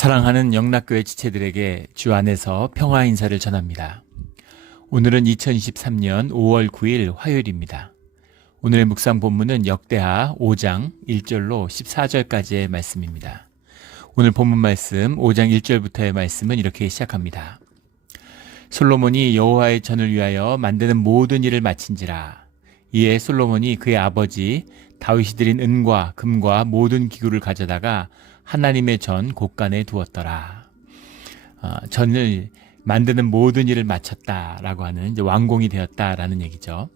사랑하는 영락교회 지체들에게 주 안에서 평화 인사를 전합니다. 오늘은 2023년 5월 9일 화요일입니다. 오늘의 묵상 본문은 역대하 5장 1절로 14절까지의 말씀입니다. 오늘 본문 말씀 5장 1절부터의 말씀은 이렇게 시작합니다. 솔로몬이 여호와의 전을 위하여 만드는 모든 일을 마친지라. 이에 솔로몬이 그의 아버지 다윗이 드린 은과 금과 모든 기구를 가져다가 하나님의 전 곳간에 두었더라. 전을 만드는 모든 일을 마쳤다라고 하는 이제 완공이 되었다라는 얘기죠.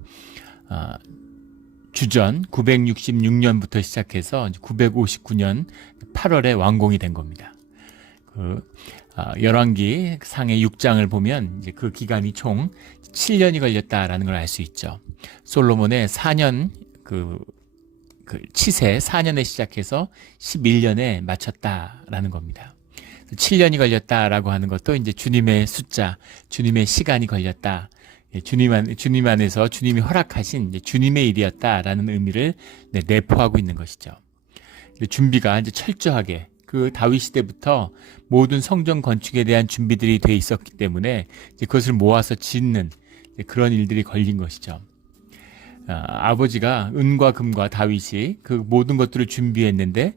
주전 966년부터 시작해서 959년 8월에 완공이 된 겁니다. 열왕기 상의 6장을 보면 이제 그 기간이 총 7년이 걸렸다라는 걸 알 수 있죠. 솔로몬의 4년 치세 4년에 시작해서 11년에 마쳤다라는 겁니다. 7년이 걸렸다라고 하는 것도 이제 주님의 숫자, 주님의 시간이 걸렸다. 주님 안에서 주님이 허락하신 이제 주님의 일이었다라는 의미를 내포하고 있는 것이죠. 준비가 이제 철저하게 그 다윗 시대부터 모든 성전 건축에 대한 준비들이 돼 있었기 때문에 이제 그것을 모아서 짓는 그런 일들이 걸린 것이죠. 아버지가 은과 금과 다윗이 그 모든 것들을 준비했는데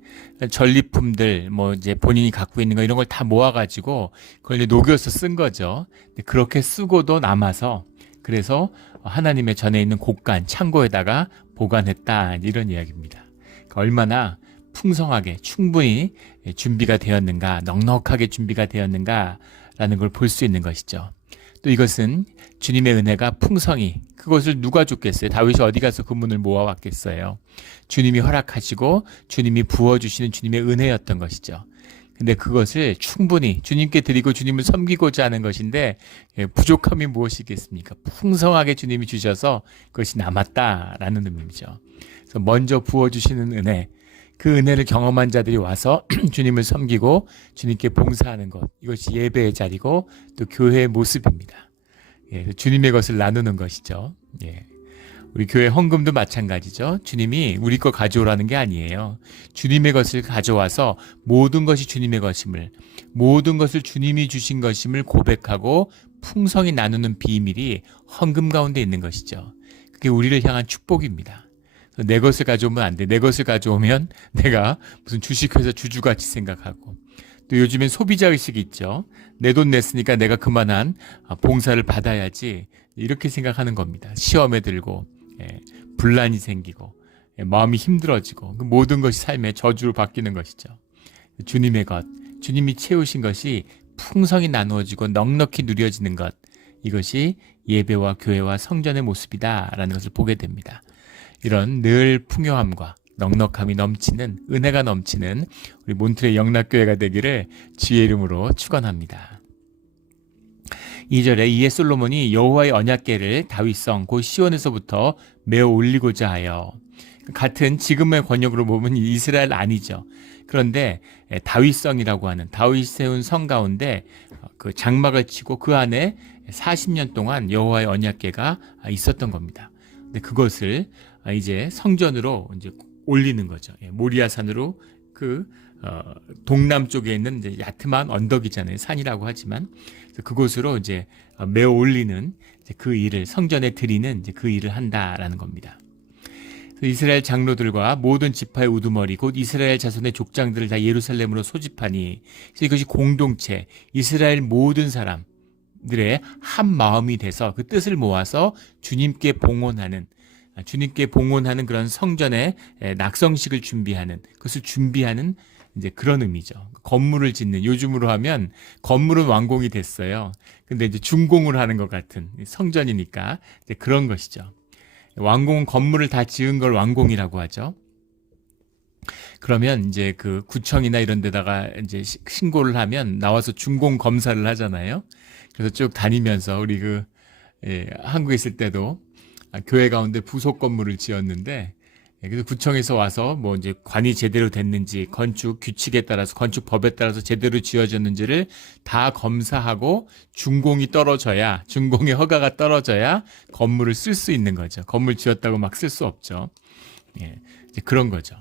전리품들 이제 본인이 갖고 있는 거 이런 걸 다 모아가지고 그걸 이제 녹여서 쓴 거죠. 그렇게 쓰고도 남아서 그래서 하나님의 전에 있는 곳간 창고에다가 보관했다 이런 이야기입니다. 그러니까 얼마나 풍성하게 충분히 준비가 되었는가, 넉넉하게 준비가 되었는가라는 걸 볼 수 있는 것이죠. 또 이것은 주님의 은혜가 풍성히 그것을 누가 줬겠어요? 다윗이 어디 가서 그 문을 모아왔겠어요? 주님이 허락하시고 주님이 부어주시는 주님의 은혜였던 것이죠. 근데 그것을 충분히 주님께 드리고 주님을 섬기고자 하는 것인데 부족함이 무엇이겠습니까? 풍성하게 주님이 주셔서 그것이 남았다라는 의미죠. 그래서 먼저 부어주시는 은혜, 그 은혜를 경험한 자들이 와서 주님을 섬기고 주님께 봉사하는 것, 이것이 예배의 자리고 또 교회의 모습입니다. 주님의 것을 나누는 것이죠. 우리 교회 헌금도 마찬가지죠. 주님이 우리 거 가져오라는 게 아니에요. 주님의 것을 가져와서 모든 것이 주님의 것임을, 모든 것을 주님이 주신 것임을 고백하고 풍성히 나누는 비밀이 헌금 가운데 있는 것이죠. 그게 우리를 향한 축복입니다. 내 것을 가져오면 안 돼. 내 것을 가져오면 내가 무슨 주식회사 주주같이 생각하고, 또 요즘엔 소비자의식이 있죠. 내 돈 냈으니까 내가 그만한 봉사를 받아야지 이렇게 생각하는 겁니다. 시험에 들고 분란이 생기고 마음이 힘들어지고 모든 것이 삶의 저주로 바뀌는 것이죠. 주님의 것, 주님이 채우신 것이 풍성히 나누어지고 넉넉히 누려지는 것, 이것이 예배와 교회와 성전의 모습이다라는 것을 보게 됩니다. 이런 늘 풍요함과 넉넉함이 넘치는, 은혜가 넘치는 우리 몬트레 영락교회가 되기를 주의 이름으로 축원합니다. 2절에 이에 솔로몬이 여호와의 언약궤를 다윗성 곧 시온에서부터 메어 올리고자 하여, 같은 지금의 번역으로 보면 이스라엘 아니죠. 그런데 다윗성이라고 하는 다윗이 세운 성 가운데 그 장막을 치고 그 안에 40년 동안 여호와의 언약궤가 있었던 겁니다. 근데 그것을 이제 성전으로 이제 올리는 거죠. 모리아산으로 동남쪽에 있는 이제 야트만 언덕이잖아요. 산이라고 하지만 그곳으로 이제 메어 올리는 이제 그 일을, 성전에 드리는 이제 그 일을 한다라는 겁니다. 이스라엘 장로들과 모든 지파의 우두머리 곧 이스라엘 자손의 족장들을 다 예루살렘으로 소집하니, 이것이 공동체 이스라엘 모든 사람들의 한 마음이 돼서 그 뜻을 모아서 주님께 봉헌하는 그런 성전의 낙성식을 준비하는, 그것을 준비하는 이제 그런 의미죠. 건물을 짓는, 요즘으로 하면 건물은 완공이 됐어요. 근데 이제 준공을 하는 것 같은 성전이니까 이제 그런 것이죠. 완공은 건물을 다 지은 걸 완공이라고 하죠. 그러면 이제 그 구청이나 이런 데다가 이제 신고를 하면 나와서 준공 검사를 하잖아요. 그래서 쭉 다니면서 우리 한국에 있을 때도 교회 가운데 부속 건물을 지었는데, 그래서 구청에서 와서 이제 관이 제대로 됐는지, 건축 규칙에 따라서, 건축 법에 따라서 제대로 지어졌는지를 다 검사하고 준공이 떨어져야, 준공의 허가가 떨어져야 건물을 쓸 수 있는 거죠. 건물 지었다고 막 쓸 수 없죠. 이제 그런 거죠.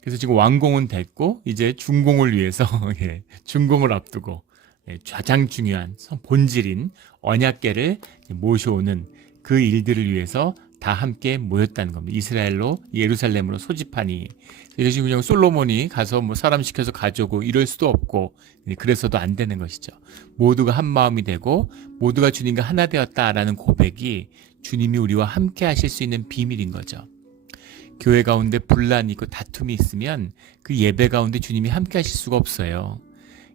그래서 지금 완공은 됐고 이제 준공을 위해서 예, 준공을 앞두고 예, 가장 중요한 본질인 언약궤를 모셔오는 그 일들을 위해서 다 함께 모였다는 겁니다. 이스라엘로 예루살렘으로 소집하니 이것이 그냥 솔로몬이 가서 뭐 사람 시켜서 가져오고 이럴 수도 없고 그래서도 안 되는 것이죠. 모두가 한 마음이 되고 모두가 주님과 하나 되었다라는 고백이 주님이 우리와 함께 하실 수 있는 비밀인 거죠. 교회 가운데 분란이 있고 다툼이 있으면 그 예배 가운데 주님이 함께 하실 수가 없어요.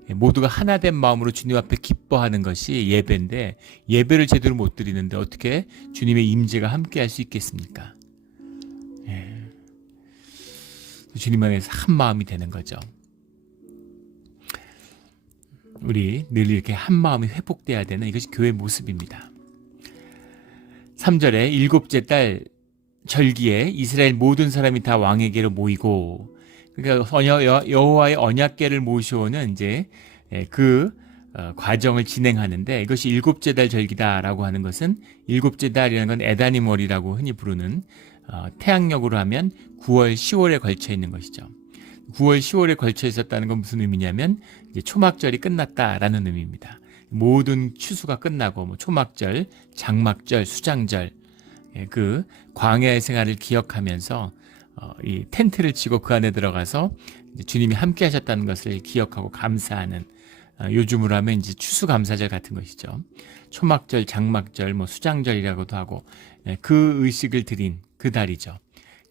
모두가 하나 된 마음으로 주님 앞에 기뻐하는 것이 예배인데 예배를 제대로 못 드리는데 어떻게 주님의 임재가 함께 할 수 있겠습니까? 예. 주님 안에서 한 마음이 되는 거죠. 우리 늘 이렇게 한 마음이 회복돼야 되는 이것이 교회 모습입니다. 3절에 일곱째 달 절기에 이스라엘 모든 사람이 다 왕에게로 모이고, 그러니까 여호와의 언약궤를 모셔오는 이제 그 과정을 진행하는데, 이것이 일곱째 달 절기다라고 하는 것은 일곱째 달이라는 건 에다니멀이라고 흔히 부르는 태양력으로 하면 9월, 10월에 걸쳐 있는 것이죠. 9월, 10월에 걸쳐 있었다는 건 무슨 의미냐면 이제 초막절이 끝났다라는 의미입니다. 모든 추수가 끝나고 뭐 초막절, 장막절, 수장절, 그 광야의 생활을 기억하면서 이 텐트를 치고 그 안에 들어가서 이제 주님이 함께 하셨다는 것을 기억하고 감사하는, 요즘으로 하면 이제 추수감사절 같은 것이죠. 초막절, 장막절, 뭐 수장절이라고도 하고 그 의식을 드린 그 달이죠.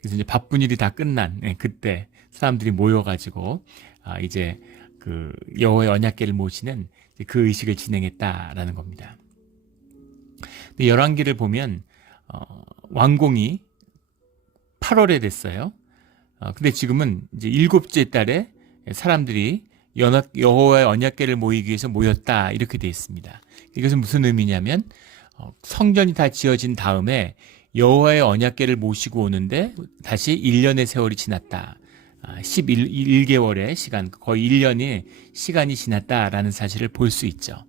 그래서 이제 바쁜 일이 다 끝난 그때 사람들이 모여가지고 이제 그 여호와의 언약궤를 모시는 그 의식을 진행했다라는 겁니다. 근데 열왕기를 보면 완공이 8월에 됐어요. 근데 지금은 이제 일곱째 달에 사람들이 여호와의 언약궤를 모이기 위해서 모였다 이렇게 되어 있습니다. 이것은 무슨 의미냐면 성전이 다 지어진 다음에 여호와의 언약궤를 모시고 오는데 다시 1년의 세월이 지났다. 11개월의 시간, 거의 1년의 시간이 지났다라는 사실을 볼 수 있죠.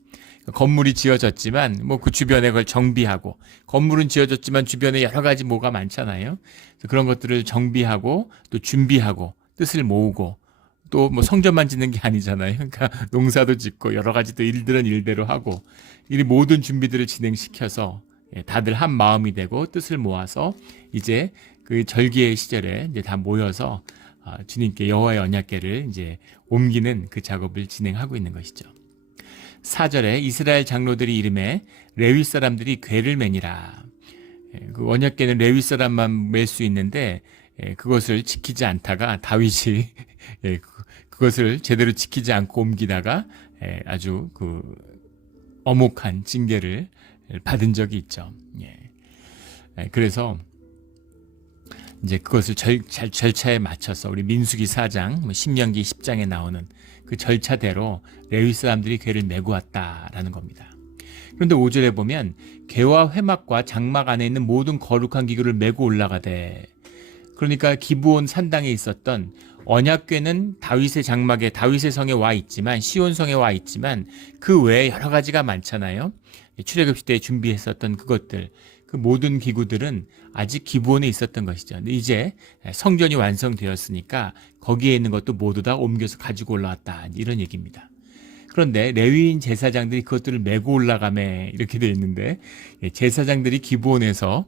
건물이 지어졌지만 뭐 그 주변에 그걸 정비하고, 건물은 지어졌지만 주변에 여러 가지 뭐가 많잖아요. 그래서 그런 것들을 정비하고 또 준비하고 뜻을 모으고, 또 뭐 성전만 짓는 게 아니잖아요. 그러니까 농사도 짓고 여러 가지 또 일들은 일대로 하고, 이 모든 준비들을 진행시켜서 다들 한 마음이 되고 뜻을 모아서 이제 그 절기의 시절에 이제 다 모여서 주님께 여호와의 언약궤를 이제 옮기는 그 작업을 진행하고 있는 것이죠. 4절에 이스라엘 장로들이 이름에 레위 사람들이 궤를 매니라. 그 언약궤는 레위 사람만 맬 수 있는데 그것을 지키지 않다가 다윗이 그것을 제대로 지키지 않고 옮기다가 아주 그 엄혹한 징계를 받은 적이 있죠. 그래서 이제 그것을 절차에 맞춰서 우리 민수기 4장, 신명기 10장에 나오는 그 절차대로 레위 사람들이 궤를 메고 왔다라는 겁니다. 그런데 5절에 보면 궤와 회막과 장막 안에 있는 모든 거룩한 기구를 메고 올라가되, 그러니까 기브온 산당에 있었던 언약궤는 다윗의 장막에, 다윗의 성에 와 있지만, 시온성에 와 있지만 그 외에 여러 가지가 많잖아요. 출애굽 시대에 준비했었던 그것들, 그 모든 기구들은 아직 기브온에 있었던 것이죠. 근데 이제 성전이 완성되었으니까 거기에 있는 것도 모두 다 옮겨서 가지고 올라왔다, 이런 얘기입니다. 그런데 레위인 제사장들이 그것들을 메고 올라가매 이렇게 되어 있는데, 제사장들이 기브온에서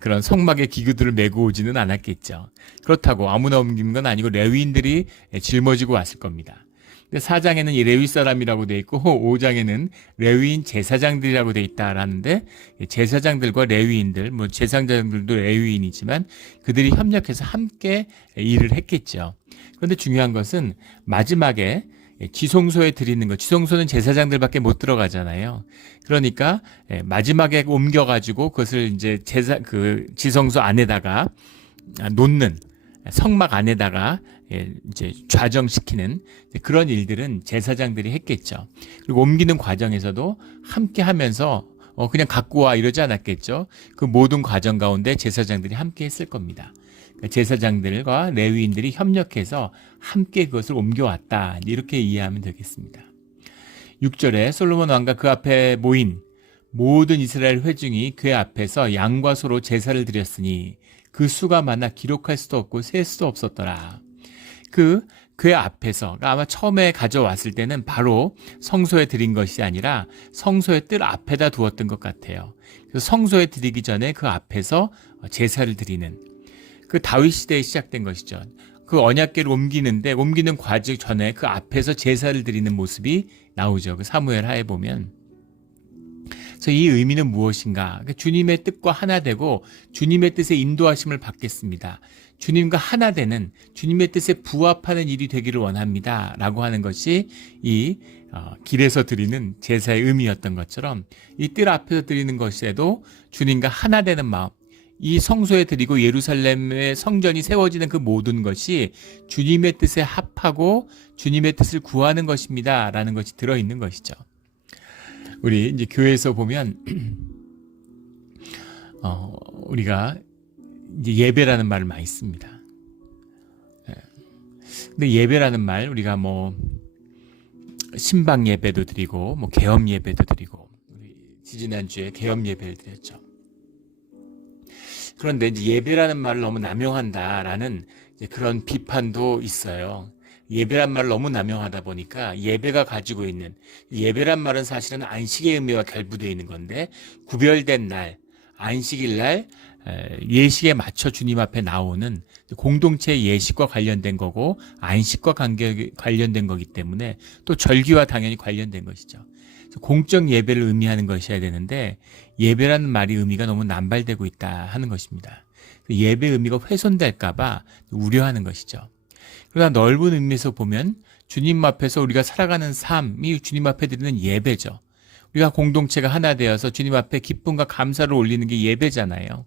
그런 성막의 기구들을 메고 오지는 않았겠죠. 그렇다고 아무나 옮긴 건 아니고 레위인들이 짊어지고 왔을 겁니다. 근데 4장에는 이 레위 사람이라고 돼 있고 5장에는 레위인 제사장들이라고 돼 있다라는데, 제사장들과 레위인들, 뭐 제사장들도 레위인이지만 그들이 협력해서 함께 일을 했겠죠. 그런데 중요한 것은 마지막에 지성소에 드리는 것, 지성소는 제사장들밖에 못 들어가잖아요. 그러니까 마지막에 옮겨가지고 그것을 이제 지성소 안에다가 놓는, 성막 안에다가 이제 좌정시키는 그런 일들은 제사장들이 했겠죠. 그리고 옮기는 과정에서도 함께 하면서 그냥 갖고 와 이러지 않았겠죠. 그 모든 과정 가운데 제사장들이 함께 했을 겁니다. 제사장들과 레위인들이 협력해서 함께 그것을 옮겨왔다, 이렇게 이해하면 되겠습니다. 6절에 솔로몬 왕과 그 앞에 모인 모든 이스라엘 회중이 궤 앞에서 양과 소로 제사를 드렸으니 그 수가 많아 기록할 수도 없고 셀 수도 없었더라. 그 앞에서, 그러니까 아마 처음에 가져왔을 때는 바로 성소에 드린 것이 아니라 성소의 뜰 앞에다 두었던 것 같아요. 그래서 성소에 드리기 전에 그 앞에서 제사를 드리는, 그 다윗 시대에 시작된 것이죠. 그 언약궤를 옮기는 과정 전에 그 앞에서 제사를 드리는 모습이 나오죠. 그 사무엘 하에 보면. 그래서 이 의미는 무엇인가? 주님의 뜻과 하나 되고 주님의 뜻에 인도하심을 받겠습니다. 주님과 하나 되는, 주님의 뜻에 부합하는 일이 되기를 원합니다. 라고 하는 것이 이 길에서 드리는 제사의 의미였던 것처럼 이 뜰 앞에서 드리는 것에도 주님과 하나 되는 마음, 이 성소에 드리고 예루살렘의 성전이 세워지는 그 모든 것이 주님의 뜻에 합하고 주님의 뜻을 구하는 것입니다. 라는 것이 들어있는 것이죠. 우리 이제 교회에서 보면 우리가 이제 예배라는 말을 많이 씁니다. 근데 예배라는 말 우리가 뭐 신방 예배도 드리고 뭐 개업 예배도 드리고, 우리 지지난주에 개업 예배를 드렸죠. 그런데 이제 예배라는 말을 너무 남용한다라는 이제 그런 비판도 있어요. 예배란 말을 너무 남용하다 보니까 예배가 가지고 있는, 예배란 말은 사실은 안식의 의미와 결부되어 있는 건데, 구별된 날, 안식일 날 예식에 맞춰 주님 앞에 나오는 공동체의 예식과 관련된 거고 안식과 관련된 거기 때문에 또 절기와 당연히 관련된 것이죠. 공적 예배를 의미하는 것이어야 되는데 예배라는 말이 의미가 너무 남발되고 있다 하는 것입니다. 예배 의미가 훼손될까 봐 우려하는 것이죠. 그러나 넓은 의미에서 보면 주님 앞에서 우리가 살아가는 삶이 주님 앞에 드리는 예배죠. 우리가 공동체가 하나 되어서 주님 앞에 기쁨과 감사를 올리는 게 예배잖아요.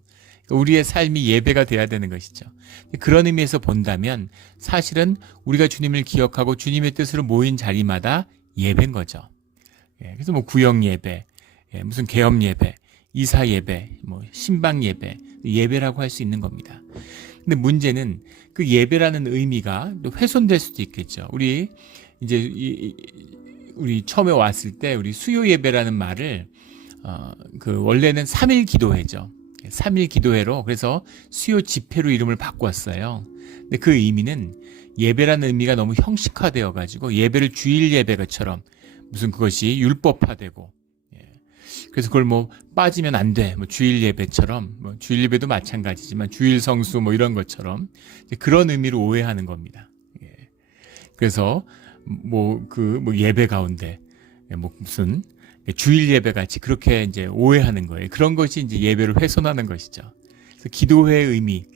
우리의 삶이 예배가 돼야 되는 것이죠. 그런 의미에서 본다면 사실은 우리가 주님을 기억하고 주님의 뜻으로 모인 자리마다 예배인 거죠. 그래서 뭐 구역 예배, 무슨 개업 예배, 이사 예배, 뭐 신방 예배, 예배라고 할 수 있는 겁니다. 근데 문제는 그 예배라는 의미가 또 훼손될 수도 있겠죠. 우리 처음에 왔을 때 우리 수요 예배라는 말을 원래는 3일 기도회죠. 3일 기도회로, 그래서 수요 집회로 이름을 바꿨어요. 근데 그 의미는 예배라는 의미가 너무 형식화되어 가지고 예배를 주일 예배처럼 무슨 그것이 율법화되고, 그래서 그걸 뭐 빠지면 안 돼, 뭐 주일 예배처럼, 뭐 주일 예배도 마찬가지지만 주일 성수 뭐 이런 것처럼 그런 의미로 오해하는 겁니다. 그래서 뭐 예배 가운데 뭐 무슨 주일 예배 같이 그렇게 이제 오해하는 거예요. 그런 것이 이제 예배를 훼손하는 것이죠. 그래서 기도회의 의미,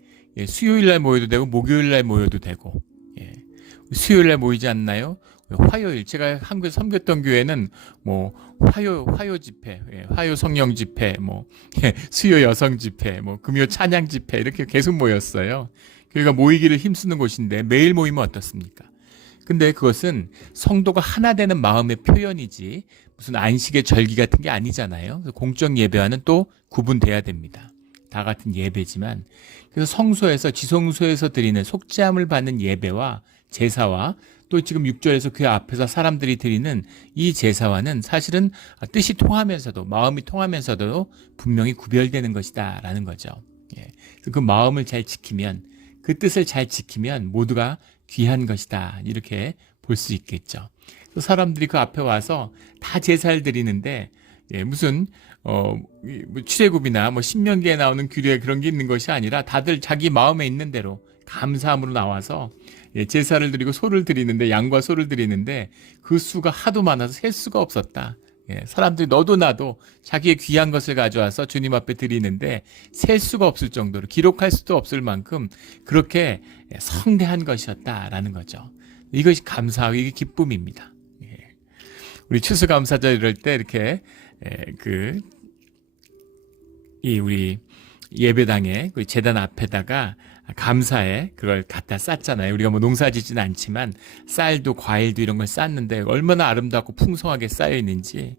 수요일 날 모여도 되고 목요일 날 모여도 되고, 수요일 날 모이지 않나요? 화요일, 제가 한국에서 섬겼던 교회는 뭐 화요 집회, 화요 성령 집회, 뭐 수요 여성 집회, 뭐 금요 찬양 집회 이렇게 계속 모였어요. 교회가 모이기를 힘쓰는 곳인데 매일 모이면 어떻습니까? 근데 그것은 성도가 하나 되는 마음의 표현이지 무슨 안식의 절기 같은 게 아니잖아요. 공적 예배와는 또 구분돼야 됩니다. 다 같은 예배지만, 그래서 성소에서 지성소에서 드리는 속죄함을 받는 예배와 제사와 또 지금 6절에서 그 앞에서 사람들이 드리는 이 제사와는 사실은 뜻이 통하면서도, 마음이 통하면서도 분명히 구별되는 것이다 라는 거죠. 그래서 그 마음을 잘 지키면, 그 뜻을 잘 지키면 모두가 귀한 것이다, 이렇게 볼 수 있겠죠. 사람들이 그 앞에 와서 다 제사를 드리는데 무슨 출애굽이나 뭐 신명기에 나오는 규례 그런 게 있는 것이 아니라 다들 자기 마음에 있는 대로 감사함으로 나와서 제사를 드리고 소를 드리는데, 양과 소를 드리는데 그 수가 하도 많아서 셀 수가 없었다. 사람들이 너도 나도 자기의 귀한 것을 가져와서 주님 앞에 드리는데 셀 수가 없을 정도로, 기록할 수도 없을 만큼 그렇게 성대한 것이었다라는 거죠. 이것이 감사하고 이게 기쁨입니다. 우리 추수감사절 이럴 때 이렇게 우리 예배당에 그 제단 앞에다가 감사에 그걸 갖다 쌌잖아요. 우리가 뭐 농사 짓지는 않지만 쌀도 과일도 이런 걸 쌌는데 얼마나 아름답고 풍성하게 쌓여 있는지,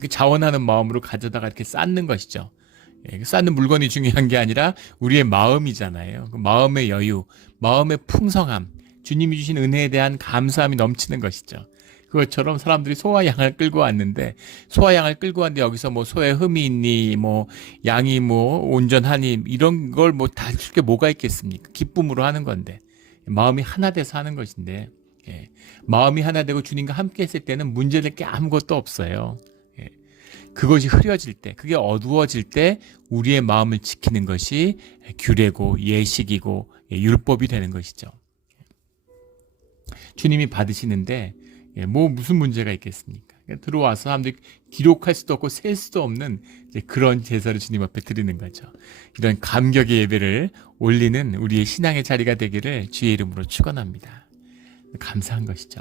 그 자원하는 마음으로 가져다가 이렇게 쌓는 것이죠. 쌓는 물건이 중요한 게 아니라 우리의 마음이잖아요. 그 마음의 여유, 마음의 풍성함, 주님이 주신 은혜에 대한 감사함이 넘치는 것이죠. 그것처럼 사람들이 소와 양을 끌고 왔는데, 소와 양을 끌고 왔는데 여기서 뭐 소에 흠이 있니, 뭐 양이 뭐 온전하니, 이런 걸 뭐 다 줄 게 뭐가 있겠습니까? 기쁨으로 하는 건데. 마음이 하나 돼서 하는 것인데, 예, 마음이 하나 되고 주님과 함께 했을 때는 문제될 게 아무것도 없어요. 예, 그것이 흐려질 때, 그게 어두워질 때 우리의 마음을 지키는 것이 규례고 예식이고 율법이 되는 것이죠. 주님이 받으시는데 뭐 무슨 문제가 있겠습니까? 들어와서 사람들이 기록할 수도 없고 셀 수도 없는 그런 제사를 주님 앞에 드리는 거죠. 이런 감격의 예배를 올리는 우리의 신앙의 자리가 되기를 주의 이름으로 축원합니다. 감사한 것이죠.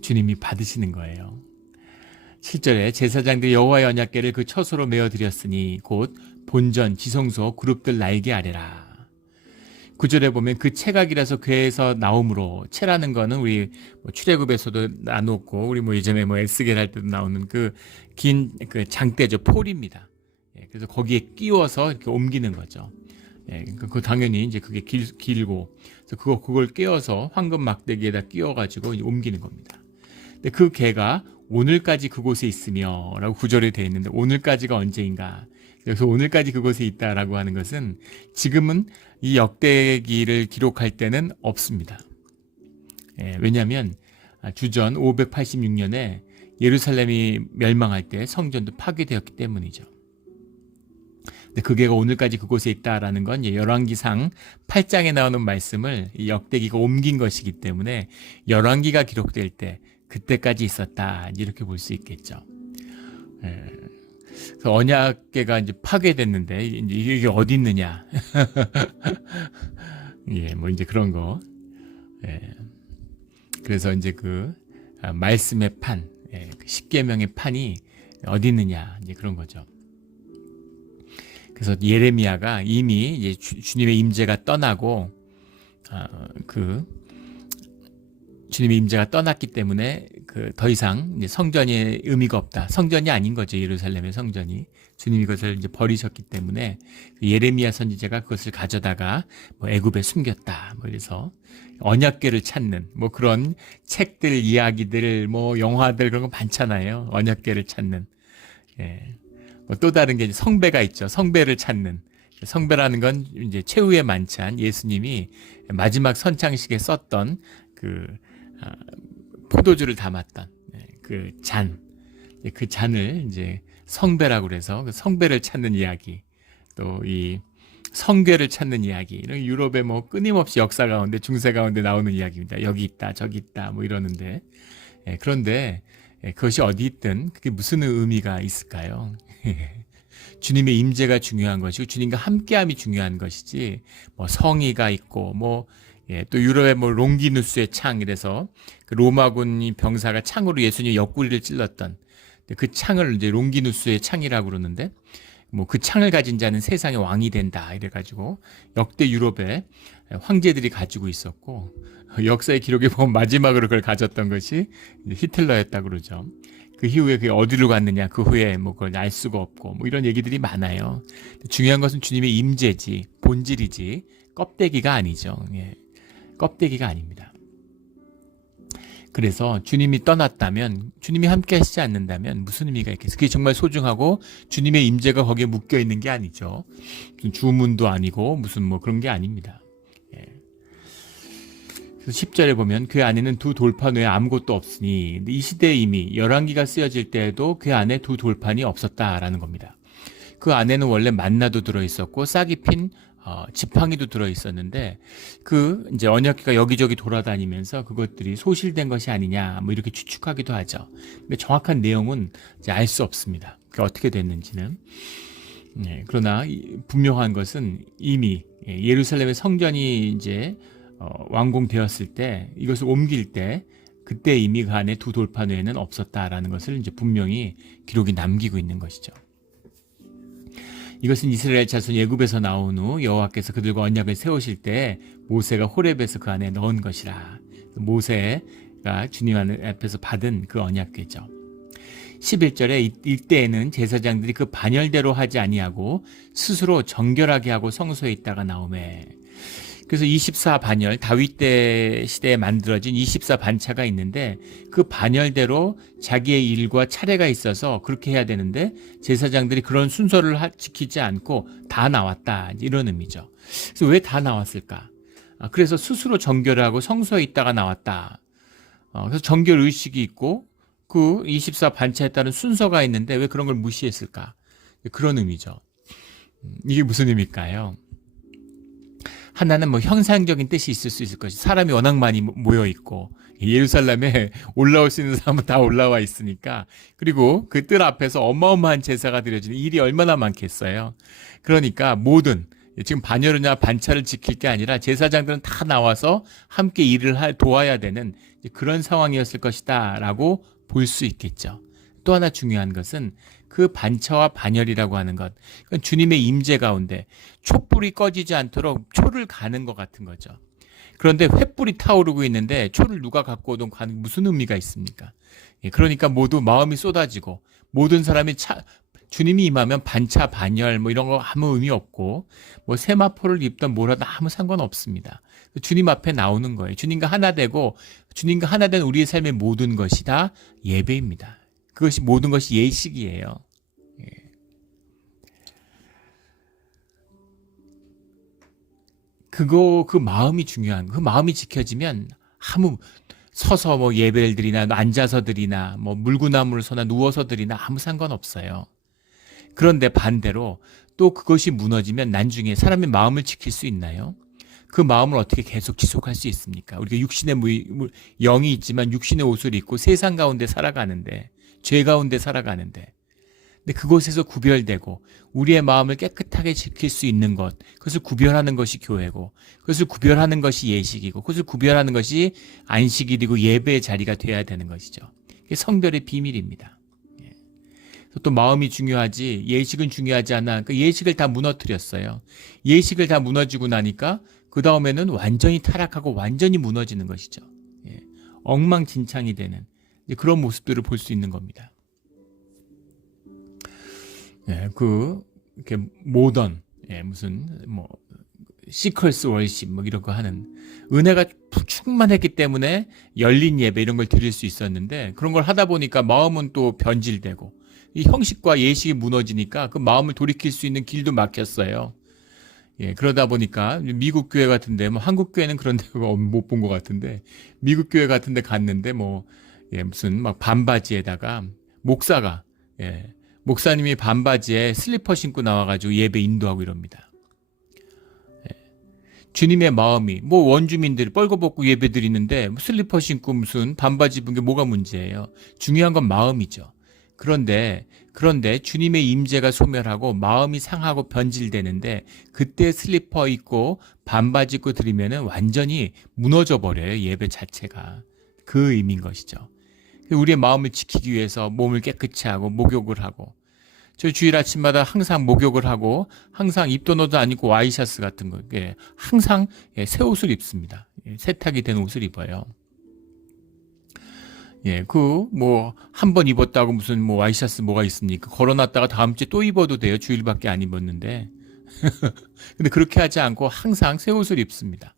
주님이 받으시는 거예요. 7절에 제사장들이 여호와의 언약궤를 그 처소로 메어 드렸으니 곧 본전, 지성소, 그룹들 날개 아래라. 9절에 보면 그 채각이라서 궤에서 나옴으로, 채라는 거는 우리 출애굽에서도 나눴고 우리 예전에 에스겔 할 때도 나오는 그 긴 그 장대죠. 폴입니다. 그래서 거기에 끼워서 이렇게 옮기는 거죠. 그 당연히 이제 그게 길고, 그래서 그걸 끼워서 황금 막대기에다 끼워가지고 옮기는 겁니다. 근데 그 궤가 오늘까지 그곳에 있으며 라고 9절에 되어 있는데, 오늘까지가 언제인가? 그래서 오늘까지 그곳에 있다라고 하는 것은 지금은 이 역대기를 기록할 때는 없습니다. 왜냐하면 주전 586년에 예루살렘이 멸망할 때 성전도 파괴되었기 때문이죠. 근데 그게가 오늘까지 그곳에 있다라는 건 열왕기상 8장에 나오는 말씀을 이 역대기가 옮긴 것이기 때문에 열왕기가 기록될 때 그때까지 있었다, 이렇게 볼 수 있겠죠. 그래서 언약궤가 이제 파괴됐는데 이제 이게 어디 있느냐? 이제 그런 거. 그래서 이제 그 말씀의 판, 그 십계명의 판이 어디 있느냐, 이제 그런 거죠. 그래서 예레미야가 이미 이제 주님의 임재가 떠나고 주님의 임재가 떠났기 때문에 더 이상 이제 성전의 의미가 없다. 성전이 아닌 거죠. 예루살렘의 성전이. 주님이 그것을 이제 버리셨기 때문에 예레미야 선지자가 그것을 가져다가 애굽에 숨겼다. 그래서 언약궤를 찾는 그런 책들, 이야기들, 영화들 그런 거 많잖아요. 언약궤를 찾는. 또 다른 게 이제 성배가 있죠. 성배를 찾는. 성배라는 건 이제 최후의 만찬, 예수님이 마지막 선창식에 썼던 포도주를 담았던 그 잔을 이제 성배라고 그래서 그 성배를 찾는 이야기, 또 이 성궤를 찾는 이야기, 이런 유럽의 끊임없이 역사 가운데, 중세 가운데 나오는 이야기입니다. 여기 있다, 저기 있다, 이러는데, 그런데 그것이 어디 있든 그게 무슨 의미가 있을까요? 주님의 임재가 중요한 것이고 주님과 함께함이 중요한 것이지, 성의가 있고 또 유럽의 롱기누스의 창, 이래서 그 로마군이 병사가 창으로 예수님 옆구리를 찔렀던 그 창을 이제 롱기누스의 창이라고 그러는데, 그 창을 가진 자는 세상의 왕이 된다, 이래가지고 역대 유럽의 황제들이 가지고 있었고, 역사의 기록에 보면 마지막으로 그걸 가졌던 것이 히틀러였다고 그러죠. 그 이후에 그게 어디로 갔느냐, 그 후에 그걸 알 수가 없고 이런 얘기들이 많아요. 중요한 것은 주님의 임재지, 본질이지 껍데기가 아니죠. 껍데기가 아닙니다. 그래서 주님이 떠났다면, 주님이 함께 하시지 않는다면 무슨 의미가 있겠어요? 그게 정말 소중하고 주님의 임재가 거기에 묶여 있는 게 아니죠. 주문도 아니고 무슨 그런 게 아닙니다. 그래서 10절에 보면 그 안에는 두 돌판 외에 아무것도 없으니, 이 시대에 이미 열왕기가 쓰여질 때에도 그 안에 두 돌판이 없었다라는 겁니다. 그 안에는 원래 만나도 들어있었고 싹이 핀 지팡이도 들어있었는데, 이제 언약궤가 여기저기 돌아다니면서 그것들이 소실된 것이 아니냐, 이렇게 추측하기도 하죠. 근데 정확한 내용은 이제 알 수 없습니다. 그게 어떻게 됐는지는. 그러나 분명한 것은 이미 예루살렘의 성전이 이제 완공되었을 때, 이것을 옮길 때, 그때 이미 그 안에 두 돌판 외에는 없었다라는 것을 이제 분명히 기록이 남기고 있는 것이죠. 이것은 이스라엘 자손 애굽에서 나온 후 여호와께서 그들과 언약을 세우실 때 모세가 호렙에서 그 안에 넣은 것이라. 모세가 주님 앞에서 받은 그 언약궤죠. 11절에 이때에는 제사장들이 그 반열대로 하지 아니하고 스스로 정결하게 하고 성소에 있다가 나오매. 그래서 24반열, 다윗 때 시대에 만들어진 24반차가 있는데 그 반열대로 자기의 일과 차례가 있어서 그렇게 해야 되는데 제사장들이 그런 순서를 지키지 않고 다 나왔다. 이런 의미죠. 그래서 왜 다 나왔을까? 그래서 스스로 정결을 하고 성소에 있다가 나왔다. 그래서 정결 의식이 있고 그 24반차에 따른 순서가 있는데 왜 그런 걸 무시했을까? 그런 의미죠. 이게 무슨 의미일까요? 하나는 뭐 형상적인 뜻이 있을 수 있을 것이 사람이 워낙 많이 모여 있고 예루살렘에 올라올 수 있는 사람은 다 올라와 있으니까 그리고 그 뜰 앞에서 어마어마한 제사가 드려지는 일이 얼마나 많겠어요. 그러니까 모든 지금 반열이나 반차를 지킬 게 아니라 제사장들은 다 나와서 함께 일을 도와야 되는 그런 상황이었을 것이다 라고 볼 수 있겠죠. 또 하나 중요한 것은 그 반차와 반열이라고 하는 것, 그건 주님의 임재 가운데 촛불이 꺼지지 않도록 초를 가는 것 같은 거죠. 그런데 횃불이 타오르고 있는데 초를 누가 갖고 오든 가는 무슨 의미가 있습니까? 그러니까 모두 마음이 쏟아지고 모든 사람이 주님이 임하면 반차, 반열 뭐 이런 거 아무 의미 없고 뭐 세마포를 입던 뭐라도 아무 상관없습니다. 주님 앞에 나오는 거예요. 주님과 하나 되고 주님과 하나 된 우리의 삶의 모든 것이 다 예배입니다. 그것이 모든 것이 예식이에요. 그 마음이 중요한 그 마음이 지켜지면 아무 서서 뭐 예배를 드리나 앉아서 드리나 뭐 물구나무를 서나 누워서 드리나 아무 상관없어요. 그런데 반대로 또 그것이 무너지면 나중에 사람의 마음을 지킬 수 있나요? 그 마음을 어떻게 계속 지속할 수 있습니까? 우리가 육신의 영이 있지만 육신의 옷을 입고 세상 가운데 살아가는데 죄 가운데 살아가는데 근데 그곳에서 구별되고 우리의 마음을 깨끗하게 지킬 수 있는 것 그것을 구별하는 것이 교회고 그것을 구별하는 것이 예식이고 그것을 구별하는 것이 안식일이고 예배의 자리가 되어야 되는 것이죠. 이게 성별의 비밀입니다. 또 마음이 중요하지 예식은 중요하지 않아. 그 예식을 다 무너뜨렸어요. 예식을 다 무너지고 나니까 그 다음에는 완전히 타락하고 완전히 무너지는 것이죠. 엉망진창이 되는 그런 모습들을 볼 수 있는 겁니다. 이렇게 모던 무슨 뭐 시컬스 월십 뭐 이런 거 하는 은혜가 충만했기 때문에 열린 예배 이런 걸 드릴 수 있었는데 그런 걸 하다 보니까 마음은 또 변질되고 이 형식과 예식이 무너지니까 그 마음을 돌이킬 수 있는 길도 막혔어요. 그러다 보니까 미국 교회 같은데 뭐 한국 교회는 그런 데가 못 본 것 같은데 미국 교회 같은데 갔는데 뭐 무슨 막 반바지에다가 목사가 목사님이 반바지에 슬리퍼 신고 나와가지고 예배 인도하고 이럽니다. 주님의 마음이 뭐 원주민들이 뻘거벗고 예배 드리는데 슬리퍼 신고 무슨 반바지 입은 게 뭐가 문제예요? 중요한 건 마음이죠. 그런데 주님의 임재가 소멸하고 마음이 상하고 변질되는데 그때 슬리퍼 입고 반바지 입고 드리면은 완전히 무너져 버려요. 예배 자체가. 그 의미인 것이죠. 우리의 마음을 지키기 위해서 몸을 깨끗이 하고 목욕을 하고 저희 주일 아침마다 항상 목욕을 하고 항상 입던 옷도 아니고 와이셔츠 같은 거 항상 새 옷을 입습니다. 세탁이 된 옷을 입어요. 뭐 한 번 입었다고 무슨 뭐 와이셔츠 뭐가 있습니까? 걸어놨다가 다음 주에 또 입어도 돼요. 주일밖에 안 입었는데. 근데 그렇게 하지 않고 항상 새 옷을 입습니다.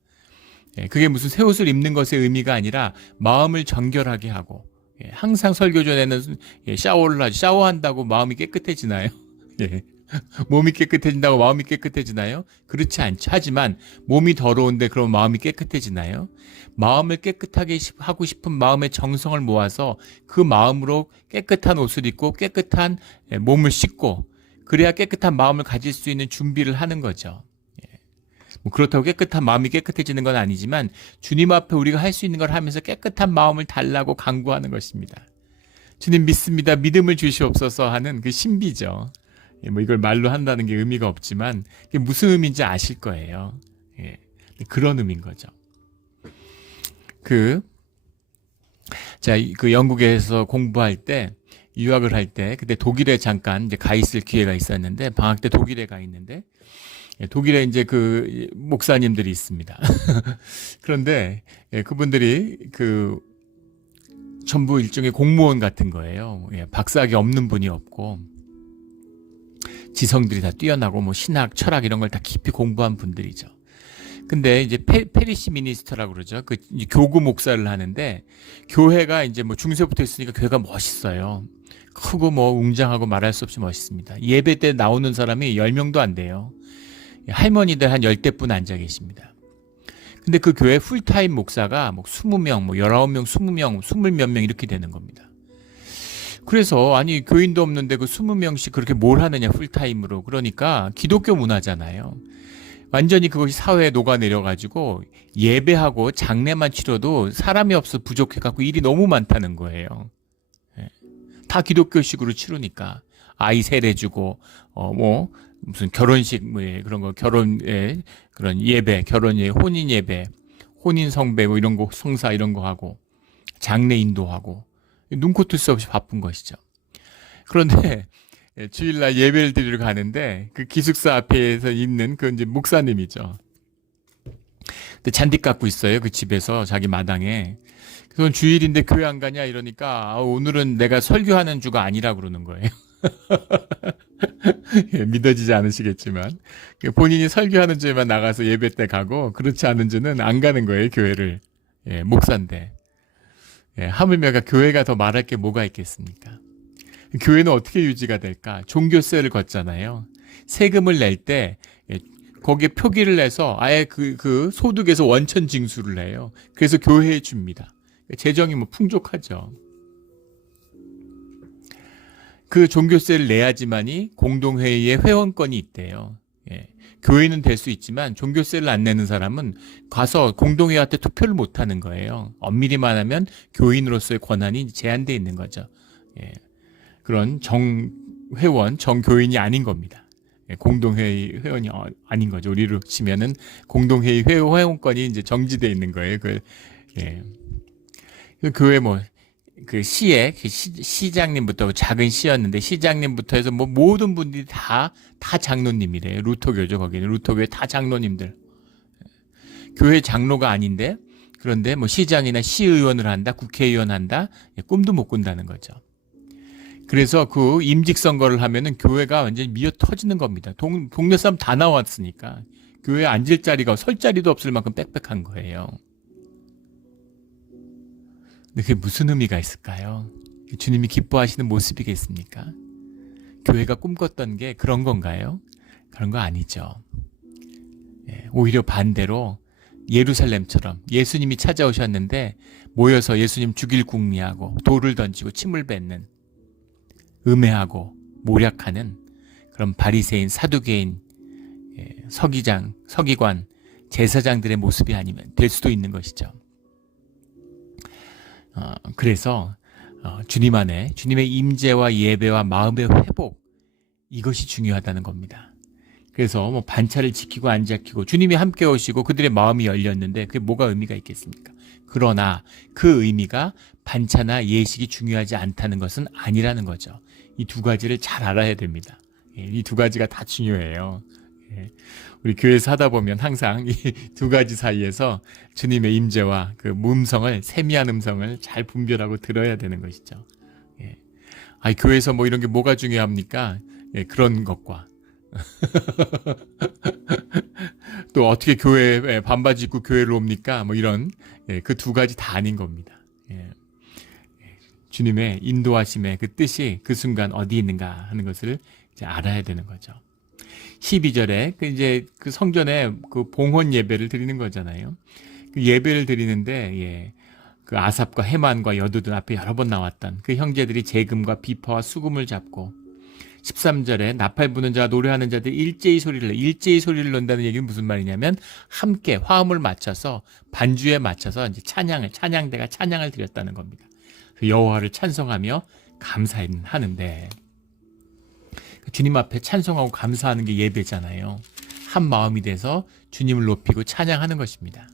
그게 무슨 새 옷을 입는 것의 의미가 아니라 마음을 정결하게 하고 항상 설교 전에는 샤워를 하지. 샤워한다고 마음이 깨끗해지나요? 몸이 깨끗해진다고 마음이 깨끗해지나요? 그렇지 않죠. 하지만 몸이 더러운데 그럼 마음이 깨끗해지나요? 마음을 깨끗하게 하고 싶은 마음의 정성을 모아서 그 마음으로 깨끗한 옷을 입고 깨끗한 몸을 씻고 그래야 깨끗한 마음을 가질 수 있는 준비를 하는 거죠. 뭐 그렇다고 깨끗한 마음이 깨끗해지는 건 아니지만 주님 앞에 우리가 할 수 있는 걸 하면서 깨끗한 마음을 달라고 간구하는 것입니다. 주님 믿습니다. 믿음을 주시옵소서 하는 그 신비죠. 뭐 이걸 말로 한다는 게 의미가 없지만 이게 무슨 의미인지 아실 거예요. 그런 의미인 거죠. 그 영국에서 공부할 때 유학을 할 때 그때 독일에 잠깐 이제 가 있을 기회가 있었는데 방학 때 독일에 가 있는데 독일에 이제 그 목사님들이 있습니다. 그런데 그분들이 전부 일종의 공무원 같은 거예요. 박사학위 없는 분이 없고 지성들이 다 뛰어나고 뭐 신학, 철학 이런 걸 다 깊이 공부한 분들이죠. 근데 이제 페리시 미니스터라고 그러죠. 그 이제 교구 목사를 하는데 교회가 이제 뭐 중세부터 있으니까 교회가 멋있어요. 크고 뭐 웅장하고 말할 수 없이 멋있습니다. 예배 때 나오는 사람이 10명도 안 돼요. 할머니들 한 10대뿐 앉아 계십니다. 근데 그 교회 풀타임 목사가 뭐 20명, 뭐 19명, 20명, 20 몇 명 이렇게 되는 겁니다. 그래서 아니 교인도 없는데 그 20명씩 그렇게 뭘 하느냐 풀타임으로. 그러니까 기독교 문화잖아요. 완전히 그것이 사회에 녹아내려가지고 예배하고 장례만 치러도 사람이 없어 부족해갖고 일이 너무 많다는 거예요. 다 기독교식으로 치르니까 아이 세례주고 뭐 무슨 결혼식 뭐 그런 거 결혼에 그런 예배, 결혼예, 혼인 예배, 혼인 성배 뭐 이런 거 성사 이런 거 하고 장례 인도하고 눈코 뜰 수 없이 바쁜 것이죠. 그런데 주일날 예배를 드리러 가는데 그 기숙사 앞에서 있는 그 이제 목사님이죠. 근데 잔디 깎고 있어요. 그 집에서 자기 마당에. 그래서 주일인데 교회 안 가냐 이러니까 오늘은 내가 설교하는 주가 아니라 그러는 거예요. 예, 믿어지지 않으시겠지만 본인이 설교하는 주에만 나가서 예배 때 가고 그렇지 않은 주는 안 가는 거예요. 교회를. 예, 목사인데. 예, 하물며가 교회가 더 말할 게 뭐가 있겠습니까? 교회는 어떻게 유지가 될까? 종교세를 걷잖아요. 세금을 낼 때 거기에 표기를 내서 아예 그 소득에서 원천 징수를 해요. 그래서 교회에 줍니다. 재정이 뭐 풍족하죠. 그 종교세를 내야지만이 공동회의에 회원권이 있대요. 예. 교회는 될 수 있지만 종교세를 안 내는 사람은 가서 공동회의한테 투표를 못 하는 거예요. 엄밀히 말하면 교인으로서의 권한이 제한되어 있는 거죠. 예. 그런 정회원, 정교인이 아닌 겁니다. 예. 공동회의 회원이 아닌 거죠. 우리로 치면은 공동회의 회원권이 이제 정지되어 있는 거예요. 예. 그 교회 그 시에 시장님부터 작은 시였는데 시장님부터 해서 뭐 모든 분들이 다 장로님이래요. 루터교죠. 거기는 루터교회 다 장로님들. 교회 장로가 아닌데 그런데 뭐 시장이나 시의원을 한다, 국회의원 한다, 꿈도 못 꾼다는 거죠. 그래서 그 임직 선거를 하면은 교회가 완전히 미어 터지는 겁니다. 동네 사람 다 나왔으니까 교회에 앉을 자리가 설 자리도 없을 만큼 빽빽한 거예요. 근데 그게 무슨 의미가 있을까요? 주님이 기뻐하시는 모습이겠습니까? 교회가 꿈꿨던 게 그런 건가요? 그런 거 아니죠. 예, 오히려 반대로 예루살렘처럼 예수님이 찾아오셨는데 모여서 예수님 죽일 궁리하고 돌을 던지고 침을 뱉는 음해하고 모략하는 그런 바리새인, 사두개인, 서기장, 서기관, 제사장들의 모습이 아니면 될 수도 있는 것이죠. 그래서 주님 안에 주님의 임재와 예배와 마음의 회복 이것이 중요하다는 겁니다. 그래서 뭐 반차를 지키고 안 지키고 주님이 함께 오시고 그들의 마음이 열렸는데 그게 뭐가 의미가 있겠습니까? 그러나 그 의미가 반차나 예식이 중요하지 않다는 것은 아니라는 거죠. 이 두 가지를 잘 알아야 됩니다. 이 두 가지가 다 중요해요. 우리 교회에서 하다 보면 항상 이 두 가지 사이에서 주님의 임재와 그 음성을, 세미한 음성을 잘 분별하고 들어야 되는 것이죠. 교회에서 뭐 이런 게 뭐가 중요합니까? 그런 것과 또 어떻게 교회에 반바지 입고 교회를 옵니까? 뭐 이런 그 두 가지 다 아닌 겁니다. 주님의 인도하심의 그 뜻이 그 순간 어디 있는가 하는 것을 이제 알아야 되는 거죠. 12절에 이제 그 성전에 그 봉헌 예배를 드리는 거잖아요. 그 예배를 드리는데 그 아삽과 헤만과 여두둔 앞에 여러 번 나왔던 그 형제들이 제금과 비파와 수금을 잡고 13절에 나팔 부는 자와 노래하는 자들이 일제히 소리를 내. 일제히 소리를 낸다는 얘기는 무슨 말이냐면 함께 화음을 맞춰서 반주에 맞춰서 이제 찬양대가 찬양을 드렸다는 겁니다. 여호와를 찬송하며 감사하는데 주님 앞에 찬송하고 감사하는 게 예배잖아요. 한 마음이 돼서 주님을 높이고 찬양하는 것입니다.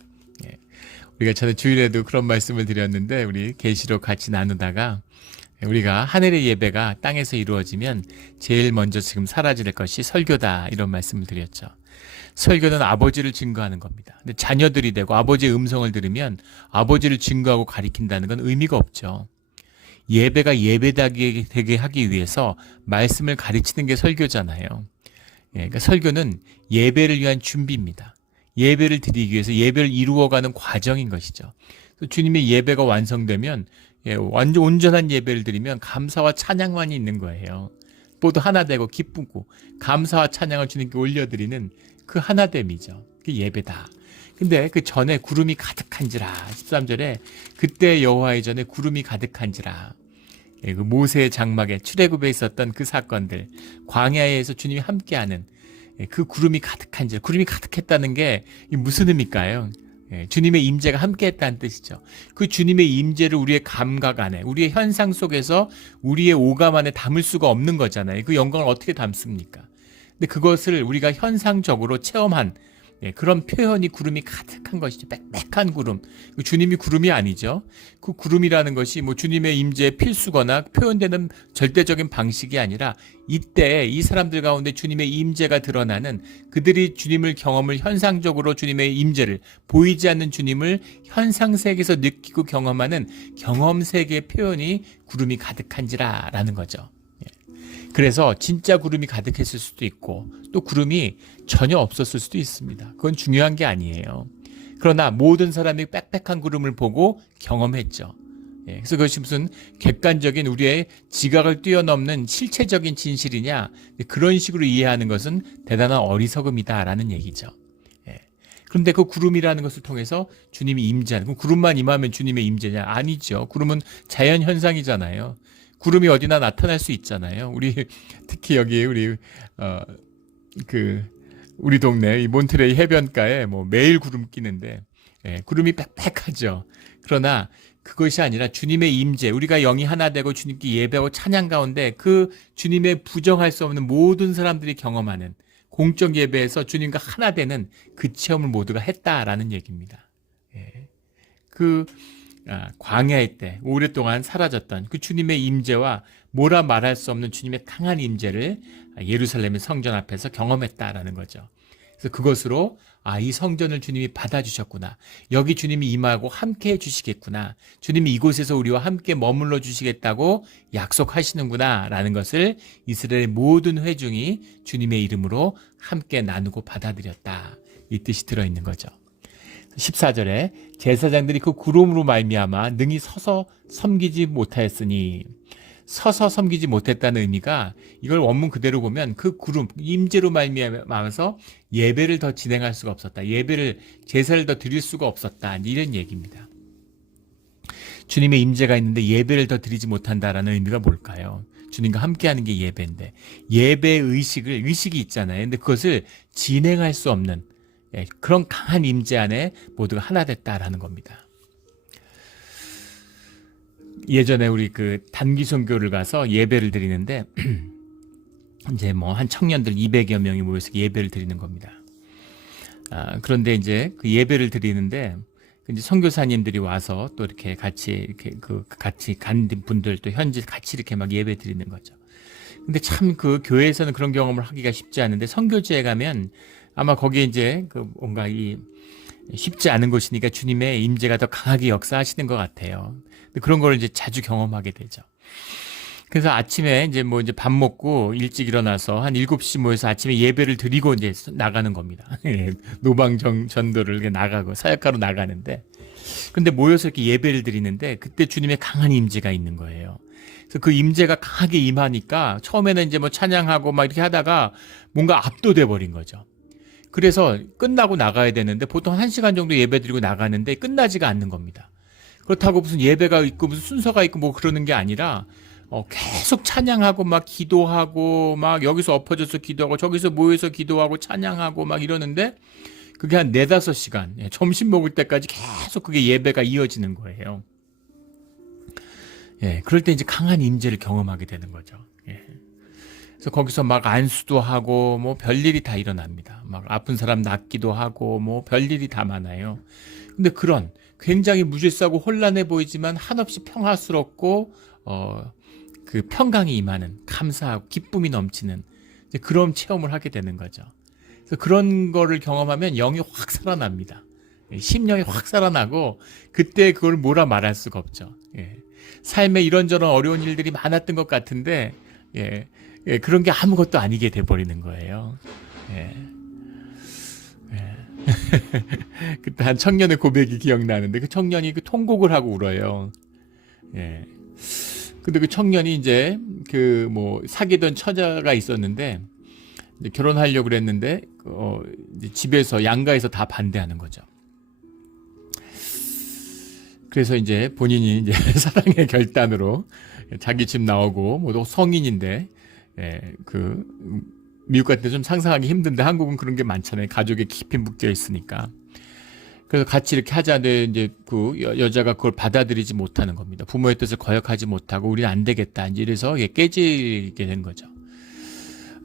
우리가 전에 주일에도 그런 말씀을 드렸는데 우리 계시록 같이 나누다가 우리가 하늘의 예배가 땅에서 이루어지면 제일 먼저 지금 사라질 것이 설교다 이런 말씀을 드렸죠. 설교는 아버지를 증거하는 겁니다. 근데 자녀들이 되고 아버지의 음성을 들으면 아버지를 증거하고 가리킨다는 건 의미가 없죠. 예배가 예배되게 하기 위해서 말씀을 가르치는 게 설교잖아요. 그러니까 설교는 예배를 위한 준비입니다. 예배를 드리기 위해서 예배를 이루어가는 과정인 것이죠. 주님의 예배가 완성되면 완전 온전한 예배를 드리면 감사와 찬양만이 있는 거예요. 모두 하나 되고 기쁘고 감사와 찬양을 주님께 올려드리는 그 하나됨이죠. 그 예배다. 근데 그 전에 구름이 가득한지라 13절에 그때 여호와의 전에 구름이 가득한지라. 그 모세의 장막에 출애굽에 있었던 그 사건들, 광야에서 주님이 함께하는 그 구름이 가득한지라. 구름이 가득했다는 게 무슨 의미일까요? 주님의 임재가 함께했다는 뜻이죠. 그 주님의 임재를 우리의 감각 안에, 우리의 현상 속에서 우리의 오감 안에 담을 수가 없는 거잖아요. 그 영광을 어떻게 담습니까? 근데 그것을 우리가 현상적으로 체험한 그런 표현이 구름이 가득한 것이죠. 빽빽한 구름. 주님이 구름이 아니죠. 그 구름이라는 것이 뭐 주님의 임재의 필수거나 표현되는 절대적인 방식이 아니라 이때 이 사람들 가운데 주님의 임재가 드러나는, 그들이 주님을 경험을 현상적으로 주님의 임재를, 보이지 않는 주님을 현상 세계에서 느끼고 경험하는 경험 세계의 표현이 구름이 가득한지라라는 거죠. 그래서 진짜 구름이 가득했을 수도 있고 또 구름이 전혀 없었을 수도 있습니다. 그건 중요한 게 아니에요. 그러나 모든 사람이 빽빽한 구름을 보고 경험했죠. 그래서 그것이 무슨 객관적인 우리의 지각을 뛰어넘는 실체적인 진실이냐, 그런 식으로 이해하는 것은 대단한 어리석음이다라는 얘기죠. 그런데 그 구름이라는 것을 통해서 주님이 임재하는, 그럼 구름만 임하면 주님의 임재냐? 아니죠. 구름은 자연 현상이잖아요. 구름이 어디나 나타날 수 있잖아요. 우리 특히 여기 우리 동네 이 몬트레이 해변가에 뭐 매일 구름 끼는데 구름이 빽빽하죠. 그러나 그것이 아니라 주님의 임재, 우리가 영이 하나 되고 주님께 예배하고 찬양 가운데 그 주님의 부정할 수 없는 모든 사람들이 경험하는 공적 예배에서 주님과 하나 되는 그 체험을 모두가 했다라는 얘기입니다. 광야의 때 오랫동안 사라졌던 그 주님의 임재와 뭐라 말할 수 없는 주님의 강한 임재를 예루살렘의 성전 앞에서 경험했다라는 거죠. 그래서 그것으로 이 성전을 주님이 받아주셨구나. 여기 주님이 임하고 함께 해주시겠구나. 주님이 이곳에서 우리와 함께 머물러 주시겠다고 약속하시는구나 라는 것을 이스라엘의 모든 회중이 주님의 이름으로 함께 나누고 받아들였다. 이 뜻이 들어있는 거죠. 14절에 제사장들이 그 구름으로 말미암아 능히 서서 섬기지 못하였으니, 서서 섬기지 못했다는 의미가, 이걸 원문 그대로 보면 그 구름, 임재로 말미암아서 예배를 더 진행할 수가 없었다. 제사를 더 드릴 수가 없었다. 이런 얘기입니다. 주님의 임재가 있는데 예배를 더 드리지 못한다라는 의미가 뭘까요? 주님과 함께하는 게 예배인데, 예배의 의식이 있잖아요. 근데 그것을 진행할 수 없는 그런 강한 임재 안에 모두가 하나 됐다라는 겁니다. 예전에 우리 그 단기 선교를 가서 예배를 드리는데 이제 뭐 한 청년들 200여 명이 모여서 예배를 드리는 겁니다. 그런데 이제 그 예배를 드리는데 이제 선교사님들이 와서 또 이렇게 같이 간 분들 또 현지 같이 이렇게 막 예배 드리는 거죠. 근데 참 그 교회에서는 그런 경험을 하기가 쉽지 않은데 선교지에 가면 아마 거기에 이제 뭔가 쉽지 않은 곳이니까 주님의 임재가 더 강하게 역사하시는 것 같아요. 그런 걸 이제 자주 경험하게 되죠. 그래서 아침에 이제 밥 먹고 일찍 일어나서 한 7시 모여서 아침에 예배를 드리고 이제 나가는 겁니다. 노방 전도를 나가고 사역하러 나가는데, 근데 모여서 이렇게 예배를 드리는데 그때 주님의 강한 임재가 있는 거예요. 그래서 그 임재가 강하게 임하니까 처음에는 이제 찬양하고 막 이렇게 하다가 뭔가 압도돼 버린 거죠. 그래서 끝나고 나가야 되는데 보통 1시간 정도 예배 드리고 나가는데 끝나지가 않는 겁니다. 그렇다고 무슨 예배가 있고 무슨 순서가 있고 뭐 그러는 게 아니라 계속 찬양하고 막 기도하고 막 여기서 엎어져서 기도하고 저기서 모여서 기도하고 찬양하고 막 이러는데 그게 한 4-5시간, 점심 먹을 때까지 계속 그게 예배가 이어지는 거예요. 그럴 때 이제 강한 임재를 경험하게 되는 거죠. 그래서 거기서 막 안수도 하고 뭐 별일이 다 일어납니다. 막 아픈 사람 낫기도 하고 뭐 별일이 다 많아요. 근데 그런 굉장히 무질서하고 혼란해 보이지만 한없이 평화스럽고 그 평강이 임하는, 감사하고 기쁨이 넘치는 이제 그런 체험을 하게 되는 거죠. 그래서 그런 거를 경험하면 영이 확 살아납니다. 심령이 확 살아나고 그때 그걸 뭐라 말할 수가 없죠. 삶에 이런저런 어려운 일들이 많았던 것 같은데 그런 게 아무것도 아니게 돼버리는 거예요. 그때 한 청년의 고백이 기억나는데 그 청년이 그 통곡을 하고 울어요. 예. 근데 그 청년이 이제 그 뭐 사귀던 처자가 있었는데 이제 결혼하려고 그랬는데 이제 집에서 양가에서 다 반대하는 거죠. 그래서 이제 본인이 이제 사랑의 결단으로 자기 집 나오고 뭐 성인인데 그 미국 같은 데 좀 상상하기 힘든데 한국은 그런 게 많잖아요. 가족에 깊이 묶여 있으니까. 그래서 같이 이렇게 하자는데 이제 그 여자가 그걸 받아들이지 못하는 겁니다. 부모의 뜻을 거역하지 못하고 우리는 안 되겠다. 이제 이래서 깨지게 된 거죠.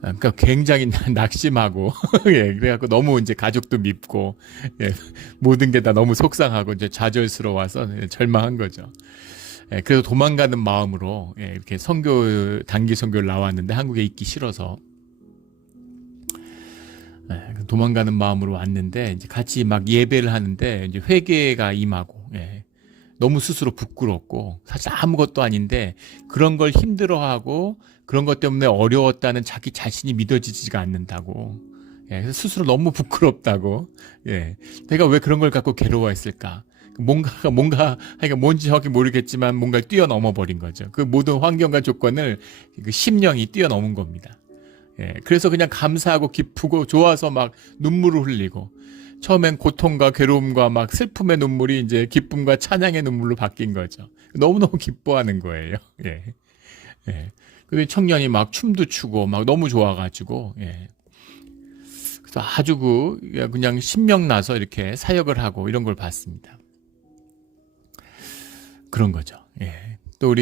그러니까 굉장히 낙심하고 그래갖고 너무 이제 가족도 밉고 모든 게 다 너무 속상하고 이제 좌절스러워서 절망한 거죠. 그래서 도망가는 마음으로 이렇게 단기 선교를 나왔는데 한국에 있기 싫어서 도망가는 마음으로 왔는데 이제 같이 막 예배를 하는데 이제 회개가 임하고 너무 스스로 부끄럽고 사실 아무것도 아닌데 그런 걸 힘들어하고 그런 것 때문에 어려웠다는 자기 자신이 믿어지지가 않는다고. 그래서 스스로 너무 부끄럽다고. 내가 왜 그런 걸 갖고 괴로워했을까? 뭔가 뭔지 정확히 모르겠지만 뭔가를 뛰어넘어 버린 거죠. 그 모든 환경과 조건을 그 심령이 뛰어넘은 겁니다. 그래서 그냥 감사하고 기쁘고 좋아서 막 눈물을 흘리고 처음엔 고통과 괴로움과 막 슬픔의 눈물이 이제 기쁨과 찬양의 눈물로 바뀐 거죠. 너무너무 기뻐하는 거예요. 근데 청년이 막 춤도 추고 막 너무 좋아가지고 그래서 아주 그냥 신명 나서 이렇게 사역을 하고 이런 걸 봤습니다. 그런 거죠. 또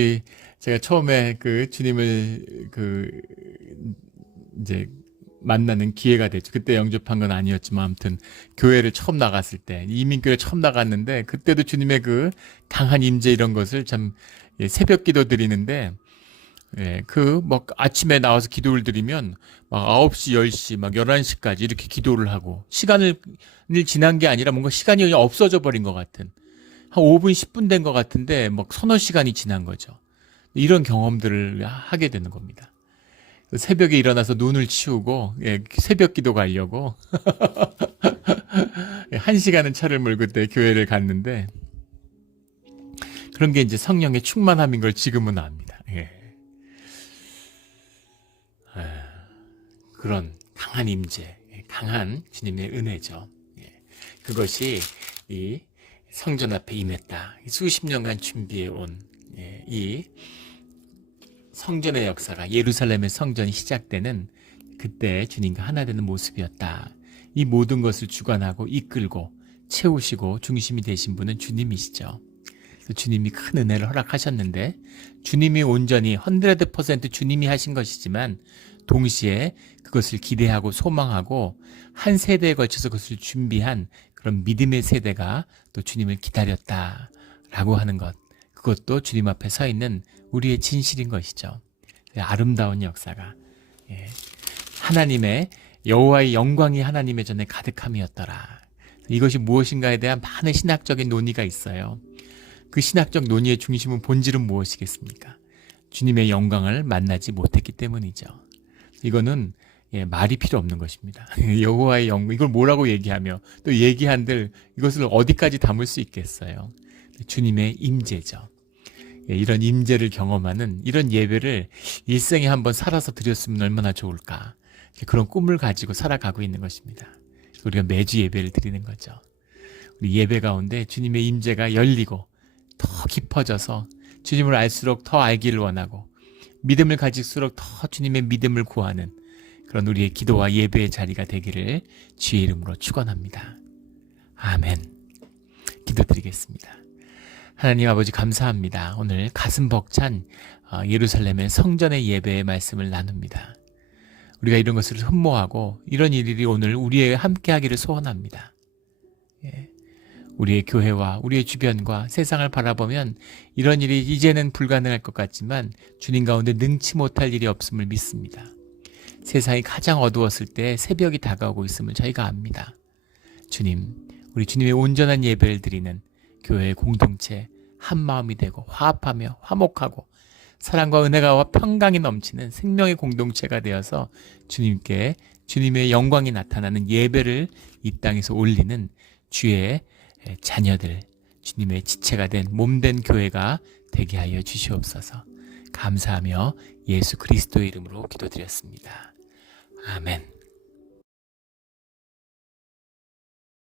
제가 처음에 그 주님을 이제 만나는 기회가 됐죠. 그때 영접한 건 아니었지만 아무튼 교회를 처음 나갔을 때 이민교회 처음 나갔는데 그때도 주님의 그 강한 임재 이런 것을 참 새벽 기도 드리는데 막 아침에 나와서 기도를 드리면 막 9시, 10시, 막 11시까지 이렇게 기도를 하고 시간을 지난 게 아니라 뭔가 시간이 없어져 버린 것 같은 한 5분, 10분 된 것 같은데 막 서너 시간이 지난 거죠. 이런 경험들을 하게 되는 겁니다. 새벽에 일어나서 눈을 치우고 새벽 기도 가려고 1시간은 차를 몰고 그때 교회를 갔는데 그런 게 이제 성령의 충만함인 걸 지금은 압니다. 그런 강한 임재, 강한 주님의 은혜죠. 그것이 이 성전 앞에 임했다. 수십 년간 준비해온 이 성전의 역사가 예루살렘의 성전이 시작되는 그때 주님과 하나 되는 모습이었다. 이 모든 것을 주관하고 이끌고 채우시고 중심이 되신 분은 주님이시죠. 주님이 큰 은혜를 허락하셨는데 주님이 온전히 100% 주님이 하신 것이지만 동시에 그것을 기대하고 소망하고 한 세대에 걸쳐서 그것을 준비한 그런 믿음의 세대가 또 주님을 기다렸다라고 하는 것. 그것도 주님 앞에 서 있는 우리의 진실인 것이죠. 아름다운 역사가 하나님의 여호와의 영광이 하나님의 전에 가득함이었더라. 이것이 무엇인가에 대한 많은 신학적인 논의가 있어요. 그 신학적 논의의 중심은 본질은 무엇이겠습니까? 주님의 영광을 만나지 못했기 때문이죠. 이거는 말이 필요 없는 것입니다. 여호와의 영광, 이걸 뭐라고 얘기하며 또 얘기한들 이것을 어디까지 담을 수 있겠어요? 주님의 임재죠. 이런 임재를 경험하는 이런 예배를 일생에 한번 살아서 드렸으면 얼마나 좋을까. 그런 꿈을 가지고 살아가고 있는 것입니다. 우리가 매주 예배를 드리는 거죠. 우리 예배 가운데 주님의 임재가 열리고 더 깊어져서 주님을 알수록 더 알기를 원하고 믿음을 가질수록 더 주님의 믿음을 구하는 그런 우리의 기도와 예배의 자리가 되기를 주의 이름으로 축원합니다. 아멘. 기도드리겠습니다. 하나님 아버지 감사합니다. 오늘 가슴 벅찬 예루살렘의 성전의 예배의 말씀을 나눕니다. 우리가 이런 것을 흠모하고 이런 일이 오늘 우리에 함께하기를 소원합니다. 우리의 교회와 우리의 주변과 세상을 바라보면 이런 일이 이제는 불가능할 것 같지만 주님 가운데 능치 못할 일이 없음을 믿습니다. 세상이 가장 어두웠을 때 새벽이 다가오고 있음을 저희가 압니다. 주님, 우리 주님의 온전한 예배를 드리는 교회의 공동체 한 마음이 되고 화합하며 화목하고 사랑과 은혜가 평강이 넘치는 생명의 공동체가 되어서 주님께 주님의 영광이 나타나는 예배를 이 땅에서 올리는 주의 자녀들, 주님의 지체가 된 몸된 교회가 되게 하여 주시옵소서. 감사하며 예수 그리스도의 이름으로 기도드렸습니다. 아멘.